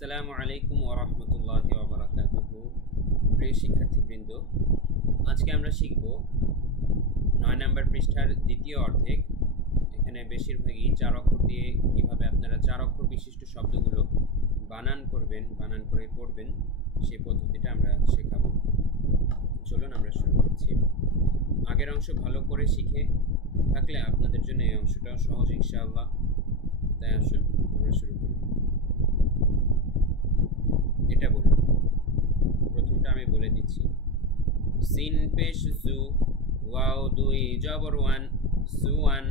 আসসালামু আলাইকুম ওয়া রাহমাতুল্লাহি ওয়া বারাকাতুহু। প্রিয় শিক্ষার্থীবৃন্দ, আজকে আমরা শিখব ৯ নম্বর পৃষ্ঠার দ্বিতীয় অর্ধেক। এখানে বেশিরভাগই ৪ অক্ষর দিয়ে কিভাবে আপনারা ৪ অক্ষর বিশিষ্ট শব্দগুলো বানান করবেন, বানান করে পড়বেন, সেই পদ্ধতিটা আমরা শেখাবো। চলুন আমরা শুরু করছি। আগের অংশ ভালো করে শিখে থাকলে আপনাদের জন্য এই অংশটাও সহজ ইনশাআল্লাহ। তাই আসুন আমরা শুরু করি। এটা বলুন, প্রথমটা আমি বলে দিচ্ছি। সিন পেশ সু, ওয়াও দুই জবর ওয়ান, সুয়ান।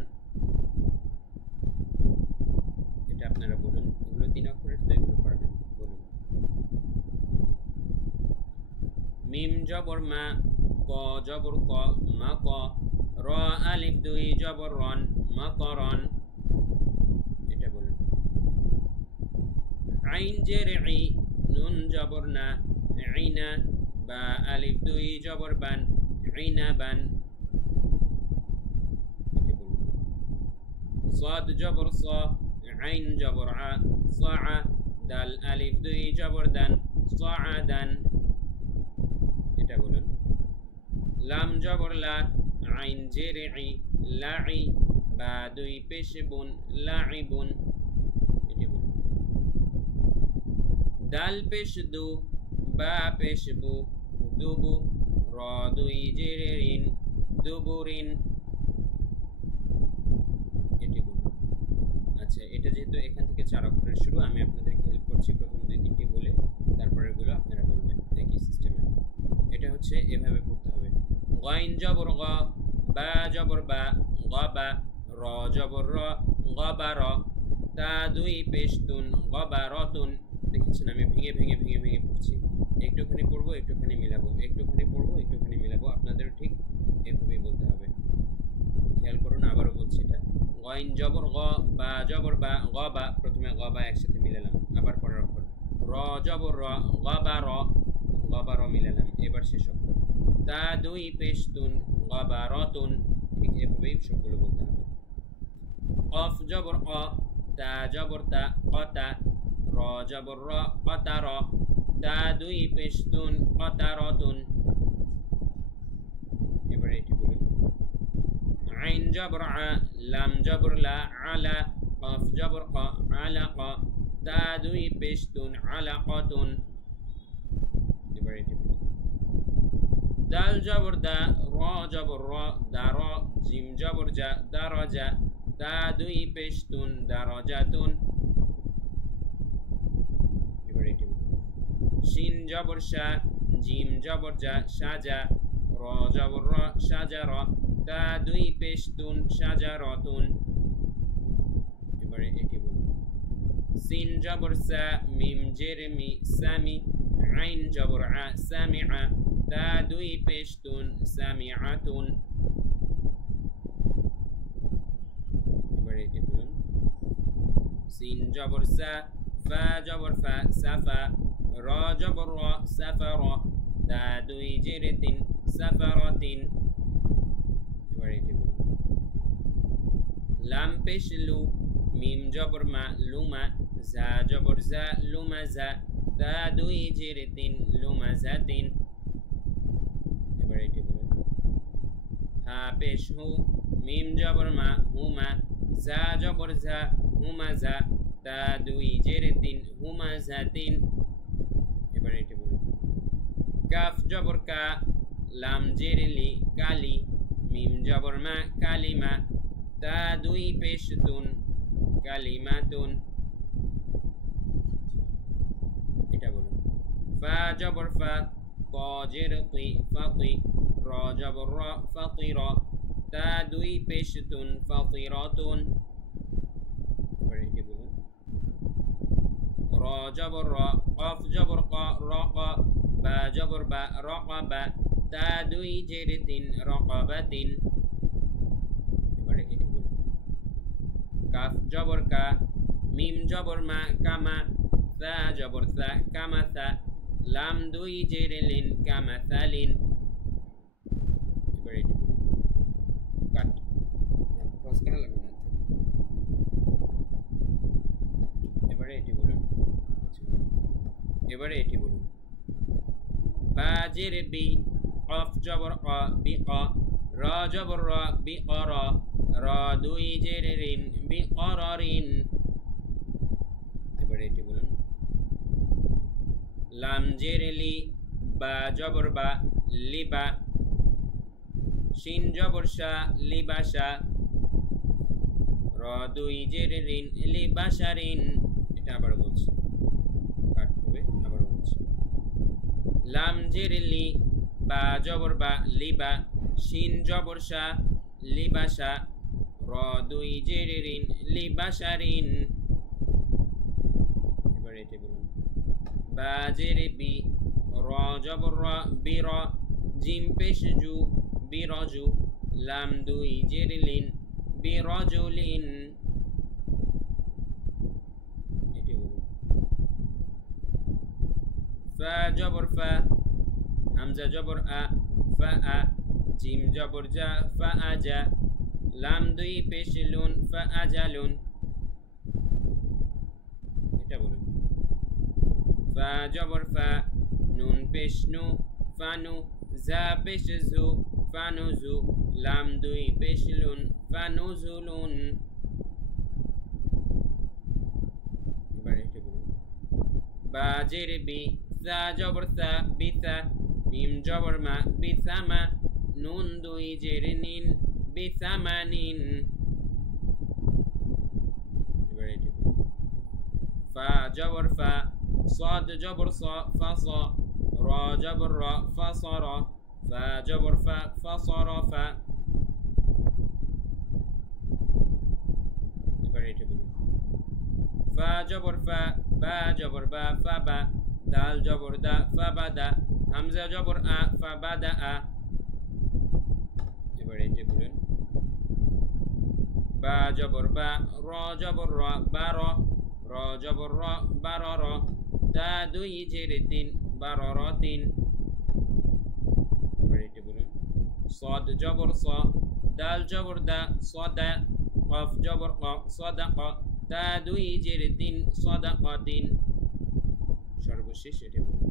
এটা আপনারা বলুন, এগুলো ৩ অক্ষরের, তো এগুলো পারবেন। বলুন। মিম জবর মা, ক জবর ক, মা ক। র আলিফ দুই জবর রন, মা করন। এটা বলুন। আইন জের ই, নুন জবর না, ইনা। বা আলিফ দুই জবর বান, ইনা বান। এটা বলুন। সাদ জবর স, আইন জবর আ, সা। দাল আলিফ দুই জবর দান, সাআদান। এটা বলুন। লাম জবর লা, আইন জের ই, লাই। বা দুই পেশ বুন, লাইবুন। এটা বলুন। দাল পেশ দু, বা পেশ বু, দুবু। র দুই জের রিন, দুবুরিন। এটি বলুন। আচ্ছা, এটা যেহেতু এখান থেকে ৪ অক্ষরের শুরু, আমি আপনাদেরকে হেল্প করছি প্রথম ২-৩টি বলে, তারপরে এগুলো আপনারা বলবেন একই সিস্টেমে। এটা হচ্ছে এভাবে পড়তে হবে। গাইন জবর গ, বা জবর বা, গবা। র জবর র, গবার। তা দুই পেশতুন, গবারতুন। দেখেছেন আমি ভেঙে ভেঙে ভেঙে ভেঙে পড়ছি। একটুখানি পড়বো, একটুখানি মিলাবো, একটুখানি পড়বো, একটুখানি মিলাবো। আপনাদেরও ঠিক এভাবেই বলতে হবে। খেয়াল করুন, আবারও বলছি এটা। গইন জবর গ, বা জবর বা, গবা। প্রথমে গবা একসাথে মিলালাম, আবার পরের অক্ষর। র জবর র, গবার। গবার মিলালাম, এবার শেষ অক্ষর। তা দুই পেশতুন, গবারতুন। ঠিক এভাবেই সবগুলো বলতে হবে। কফ জবর অ, তা জবর তা, কতা। র জবর র, কতার। তা দুই পেশতুন, কতারতুন। এবার এটি বলুন। আইন জবর আ, লাম জবর লা, আলা। কফ জবর ক, আলাক। তা দুই পেশতুন, আলাকতুন। এবার এটি বলুন। দাল জবর দা, র জবর র, দার। জিম জবর জা, দারজা। তা দুই পেশতুন, দারজাতুন। এবার এটি বলুন। শিন জবর শা, জিম জবর জা, সাজা। র জবর র, সাজার। তা দুই পেশতুন, সাজারতুন। এবারে এটি বলুন। সিন জবর সা, মিম জের মি, সামি। আইন জবর আ, সামিআ। তা দুই পেশতুন, সামিআতুন। এবারে এটি বলুন। সিন জবর সা, ফা জবর ফা, সাফা। র জবর র, সাফার। তা দুই জের তিন, সাফারাতিন। এবার এটি বলুন। লাম পেশ লু, মিম জবর মা, লুমা। জা জবর জা, লুমাজা। তা দুই জের তিন, লুমাজাতিন। এবার এটি বলুন। হা পেশ হু, মিম জবর মা, হুমা। জা জবর জা, হুমাজা। তা দুই জের তিন, হুমাজাতিন। এবার এটি বলুন। কাফ জবর কা, লাম জের লি, কালি। মিম জবর মা, কালিমা। তা দুই পেশতুন, কালিমাতুন। এটা বলুন। ফা জবর ফা, ক জের কি, ফাকি। র জবর র, ফাকির। তা দুই পেশতুন, ফাকিরাতুন। এবার এটি বলুন। র জবর র, কফ জবর ক, রক। বা জবর বা, রকাবা। তা দুই জের তিন, রকাবাতিন। এবারে এটি বলুন। কাফ জবর কা, মিম জবর মা, কামা। সা জবর সা, কামাসা। লাম দুই জের লিন, কামাসালিন। এবারে এটি বলুন। কাট, ক্রস করা লাগবে না। এবারে এটি বলুন। এবারে এটি বলুন বা জের বি কফ জবর ক বি ক র জবর র বি র র দুই জের রিন বি রিন। এবারে এটি বলুন লাম জের লি বা জবর বা লিবা শিন জবর শা লিবাসা র দুই জের রিন লিবাসারিন। এটা আবার বলছি, কাট হবে, আবার বলছি লাম জের লি বা জবর বা লিবা শিন জবর শা লিবাসা র দুই জের রিন লিবাসারিন। এবার এটি বলুন বা জের বি র জবর র বির জিম পেশ জু বিরজু লাম দুই জের লিন বিরজুলিন। এটি বলুন ফা জবর ফা হামজা জবর আ ফা আ জিম জবর জা ফা আজা লাম দুই পেশ লুন ফা আজালুন। এটা বলুন ফা জবর ফা নুন পেশ নু ফানু জা পেশ জু ফানুজু লাম দুই পেশ লুন ফানুজুলুন। এবার এটা বলুন বা জের বি সা জবর সা বিসা মিম জবর মা বিসামা নুন দুই জের নিন বিসামানিন। এবার এটা বলুন ফা জবর ফা صاد جبر صا فصا را جبر را فصر فا جبر فا فصر فا। এবার এটা বলুন ফা জবর ফা বা জবর বা ফা বা দাল জবর দা ফা বা দা হামজা জবর আ ফা বা দা আ। এবার এটা বলুন বা জবর বা র জবর র বা র র জবর র বা র র তা দুই জের তিন বারর তিন। এবার এটা বলুন صاد জবর স দাল জবর দা সদা কফ জবর ক সদাক তা দুই জের তিন সদাকাতিন। সর্বশেষ এটা বলুন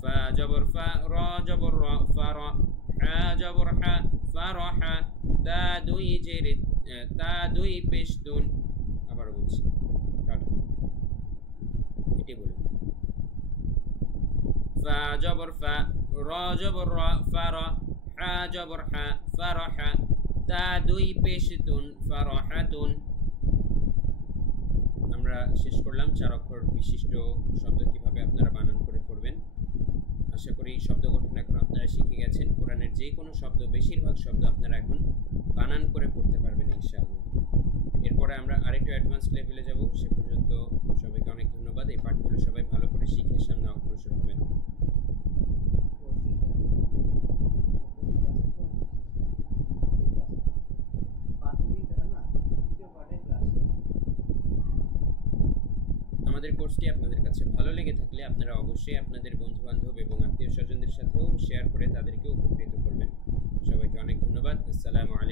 ফা জবর ফা র জবর র ফার হা জবর হা ফারহা তা দুই জের তা দুই পেশতুন। আবার বলছি এটি বলুন ফা জবর ফা র জবর র ফারা হা জবর হা ফারাহা তা দুই পেশতুন ফারাহাতুন। আমরা শেষ করলাম 4 অক্ষর বিশিষ্ট শব্দ কিভাবে আপনারা বানান করে পড়বেন। আশা করি শব্দ গঠন এখন আপনারা শিখে গেছেন। কোরআনের যে কোনো শব্দ, বেশিরভাগ শব্দ আপনারা এখন বানান করে পড়তে পারবেন ইনশাআল্লাহ। এরপরে আমরা আরেকটু অ্যাডভান্স লেভেলে যাব। সে পর্যন্ত সবাইকে অনেক ধন্যবাদ। এই পাঠগুলো সবাই ভালো করে শিখে সামনে অগ্রসর হবেন। আমাদের কোর্সটি আপনাদের কাছে ভালো লেগে থাকলে আপনারা অবশ্যই আপনাদের বন্ধুবান্ধব এবং আত্মীয় স্বজনদের সাথেও শেয়ার করে তাদেরকে উপকৃত করবেন। সবাইকে অনেক ধন্যবাদ। আসসালামু আলাইকুম।